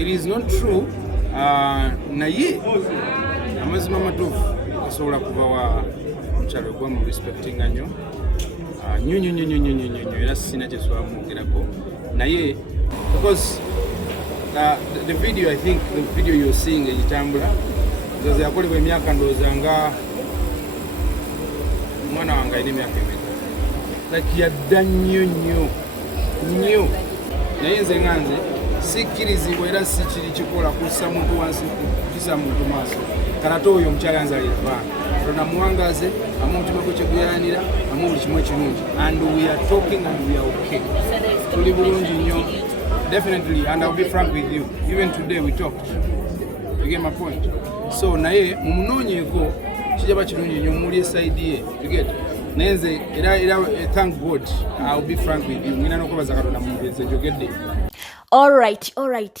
It is not true. Naye amazima matuufu asobola kuva wa mukyalo gwa mu respectinga nnyo nnyo era sina kye twamwogerako naye because the video, I think the video you're seeing egitambula nzozi yakolebwa emyaka ndowooza nga omwana wange alina emyaka emeka like yadda nnyo naye nze nga nze sikkirizibwa era si kiri kikola kussa muntu wansi kukisa muntu maaso kanate oyo omukyala anzalira Baana Katonda muwangaze amu omutima gwe kyeguyanira amu buli kimu ekirungi and we are talking and we are okay tuli bulungi nnyo definitely, and I'll be frank with you, even today we talked, you get my point. So naye mumunoonyeko kijaba kirungi nnyo muli eside ye, you get naye nze era thank God, I'll be frank with you, ngina n'okwebaza Katonda mu nze njogedde. Alright,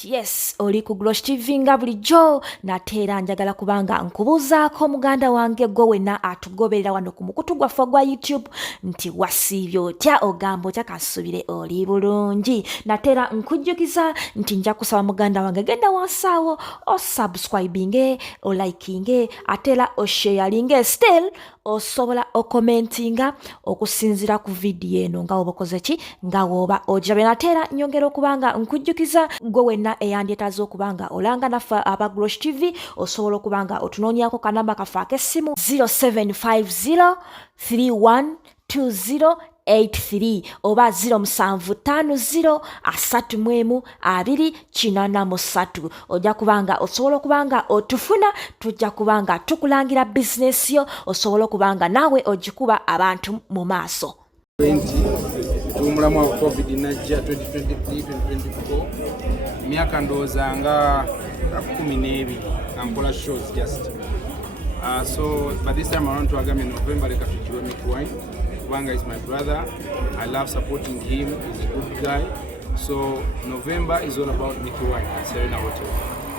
yes, oli ku Glosh TV nga bulijjo nateera njagala kubanga nkubuuzaako muganda wange gwe wenna atugoberera wano ku mukutu gwaffe gwa YouTube nti wasiibye otya ogamba otya kasubire oli bulungi nateera nkujjukiza nti nja kusaba muganda wange genda wansaawo osubscribinge olikinge ateera osharinge still osobola okomentinga okusinzira ku video eno nga obokoze ki nga woba ojabe nateera nyongera okubanga nkujjukiza gwe wenna eyandyetaaza okubanga olanga naffe aba Glosh TV osobola okubanga otunoonyako kanamba kaffe ak'essimu 0750 312083 oba 0750 312083 ojja kubanga osobola okubanga otufuna tujja kubanga tukulangira bizinesi yo osobola okubanga naawe ogikuba abantu mu maaso. Tumulamu wa COVID najja 2023-2024 myaka ndowooza nga 12 nkola shows just so by this time around twagambye November leka tukiwe Mikiwine kubanga is my brother. I love supporting him. He's a good guy. So November is all about Mikiwine at Serena Hotel.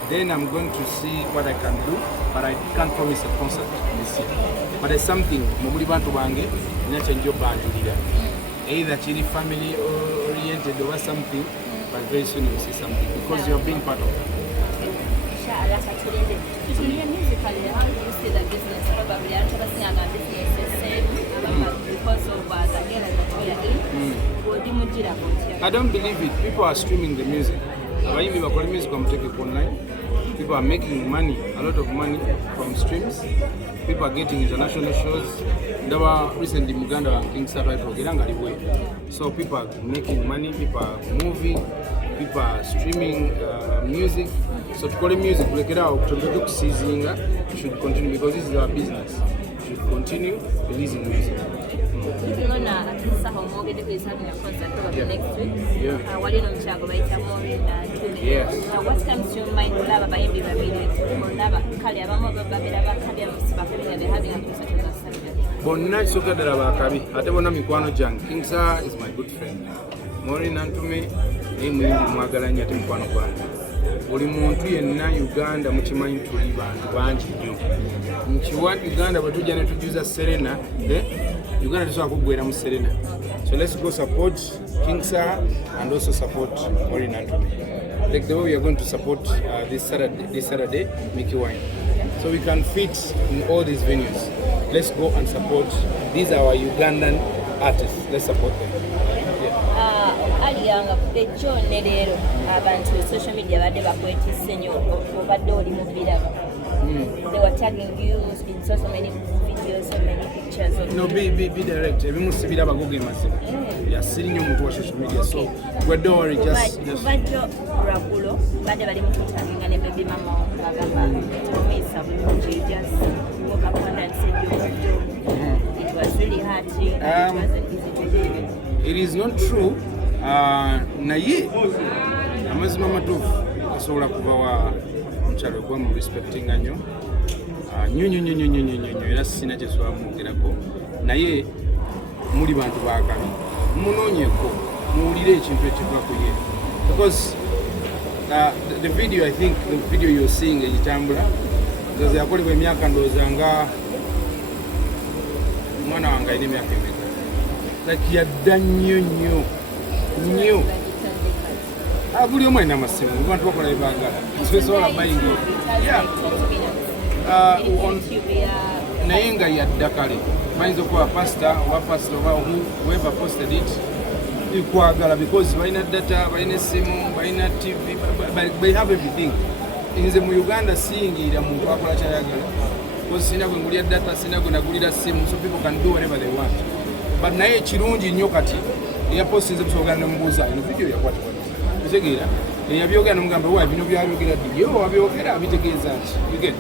Then I'm going to see what I can do, but I can't promise a concert this year. But there's something mubuli bantu bange nyache njo banjulira. Either chili family oriented or something, but very soon you'll see something because you're being part of it. Musically, how do you see the business? Probably I'm trusting on business the same because of the era that we are in. I don't believe it. People are streaming the music. People are making money, a lot of money from streams. People are getting international shows. There were recently Muganda and King Sarai program. So people are making money, people are moving, people are streaming music. So to call it music, break it out, to look seasoning, should continue because this is our business. Should continue releasing music. Looking on Atidde is having a concert probably next week. Yeah. Yes. What comes to your mind? Lava by Embi Babidi, Lava Kalia, Babida, they're having a concert with us. Bonna soka dala bakabi. Atebona mikwano jang. King Sa is my good friend. Mori nantume ni mwindi mwagalanya ate mikwano kwange. Buli muntu yenna Uganda mukimanyi tuli bantu bangi nnyo. Nkiwa Uganda batujja ne tujuza Serena, Uganda tusobola kuggwera mu Serena. So let's go support King Sa and also support Mori Nantume. Like the way we are going to support this Saturday, Mikiwine. So we can fit in all these venues. Let's go and support. These are our Ugandan artists. Let's support them. Aliyanga ejo nerero abantu social media badde bakwetise nnyo obadde oli mu biraba. They were tagging you in so many videos, so many pictures. No, be direct. Ebimu sibira bagoge masimu. Ya siri nnyo muntu wa social media. So don't worry, just Bajo Ragulo badde bali mu tagging ne baby mama bagamba Tomisa bulungi just woke up one and said it was really hard. It wasn't easy to do. It is not true. Naye amazima matuufu asobola kuva wa mukyalo gwa mu respectinga nnyo era sina kye twamwogerako naye muli bantu bakabi mumunoonyeko muwulire ekintu ekiva ku ye because the video, I think the video you're seeing egitambula nzozi yakolebwa emyaka ndowooza nga omwana wange alina emyaka emeka like yadda nnyo Buli omu alina amasimu, abantu bakola bye baagala. So it's all about it. Yeah. Naye nga yadda kale mayinza okuba pastor oba whoever posted it ikwagala because balina data, balina essimu, balina TV, they have everything. Nze mu Uganda siyingira muntu akola kyayagala because sina gwe ngulira data, sina gwe nagulira ssimu, so people can do whatever they want. But naye ekirungi nnyo kati eyapostinze busobola nemubuuza eno video yakwata kitegeera eyabyogera nomugamba wa bino byabyogera ddi yo wabyogera bitegeeza ki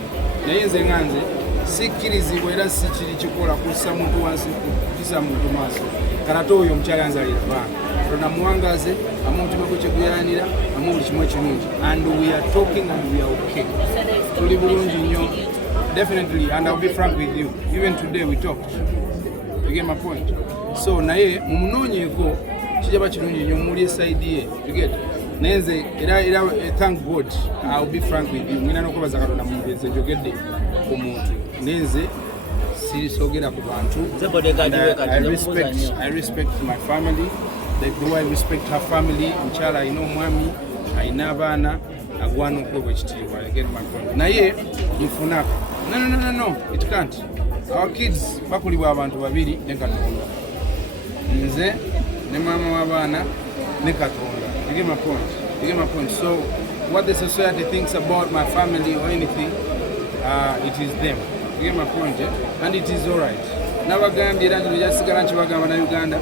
naye nze nganze sikkirizibwa era si kiri kikola kussa muntu wansi kisa muntu maaso karate oyo omukyala anzalira baana tona muwangaze amutima gwe kyeguyalanira amu buli kimu ekirungi and we are talking and we are okay tuli bulungi nnyo definitely and I'll be frank with you even today we talked you get my point so naye mumunoonyeeko kijaba kirungi nnyo muli eside ye you get nenze era thank God I'll be frank with you mwina n'okubaza Katonda mungenze njogedde omuntu nenze sirisogera ku bantu I respect my family the way I respect her family mukyala alina omwami alina abaana agwana okuwa ekitiibwa I get my point naye nfunako no it can't our kids bakulibwa abantu babiri ne Katonda nze ne mama w'abaana ne Katonda you get my point so what the society thinks about my family or anything it is them you get my point and it is all right nabagambye era nti yasigala nkibagamba na Uganda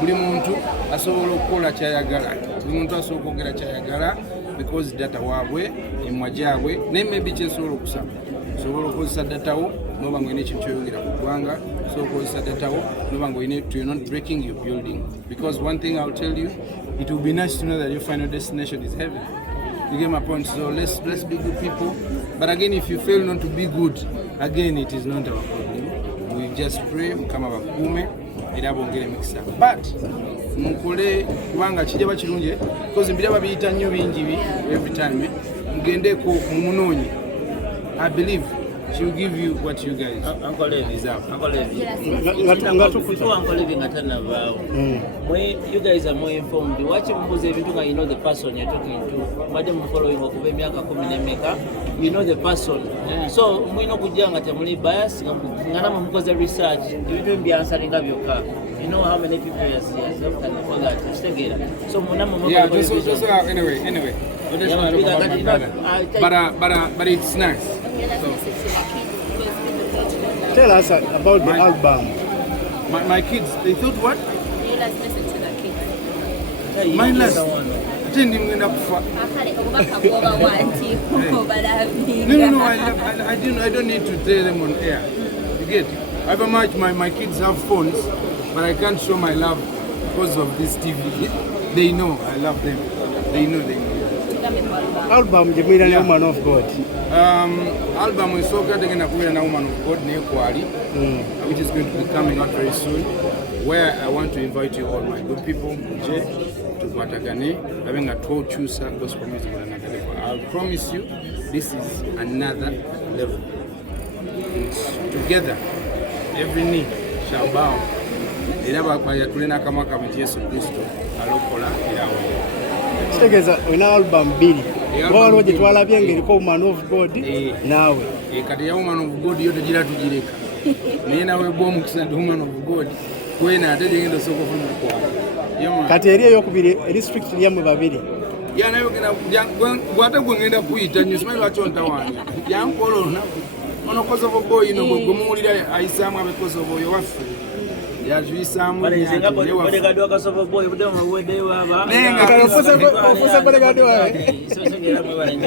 buli muntu asobola okukola kyayagala buli muntu asobola okwogera kyayagala because data waabwe emwa gyabwe ne maybe kyesobola okusaba sobola okukozesa data wo noba ng'olina ekintu kyoyogera ku ggwanga so okozesa data wo noba ng'olina you're not breaking your building because one thing I'll tell you it will be nice to know that your final destination is heaven. You get my point? So let's be good people. But again, if you fail not to be good, again, it is not our problem. We just pray, mukama bakume, era bongere mixer. But mukole kubanga kijaba kirunje because mbiraba biyita nnyo bingi every time mugendeko mumunonye. I believe she will give you what you guys deserve. You guys are more informed. Watch everything you know the person you're talking to. Madam following you know the person. So we know kujanga temuli bias ngana mukoze research. You don't be answering up your car. You know how many people are for that. So anyway. But it's nice. Tell us about the album. My kids, they thought what? They listen to the kids. Mindless. I didn't even end up for. No, I don't need to tell them on air. You get? However much my kids have phones, but I can't show my love because of this TV. They know I love them. They know. Album Jemira Woman of God. Album is so good again a Woman of God Nekwali, which is going to be coming out very soon. Where I want to invite you all, my good people, to Guatagane, having a 12 Chusa gospel music. I'll promise you, this is another level. And together, every knee shall bow. Tegeza wina album bili walo je twalabye ngeriko Woman of God nawe kati ya Woman of God yote jira tujireka naye nawe bomu kisande Woman of God kwena ate genda soko fumu kwa kati eriyo yokubiri restrict yamwe babiri ya nayo kena gwata gwengenda kuyita nyo simanyi lwaki ontawange yankolo na ono kosovo boy no gomulira aisamu abekosovo yo wafu ya juisamu ya bale kadwa kasovo boy bude mwede waba nenga ofusa bale kadwa so ngera mwe bale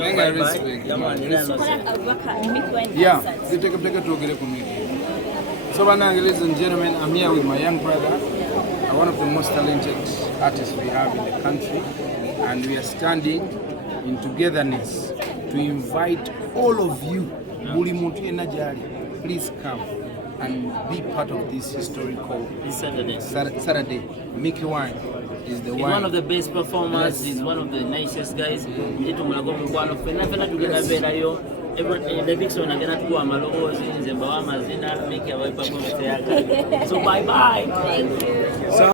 yeah take a talk community. So ladies and gentlemen, I'm here with my young brother, one of the most talented artists we have in the country, and we are standing in togetherness to invite all of you, please come and be part of this historical Saturday. Mickey Wine is the one. One of the best performers. He's one of the nicest guys. The big son again at Guamalo, Zimbabwe, Mazina, make a way. So bye bye. Thank you.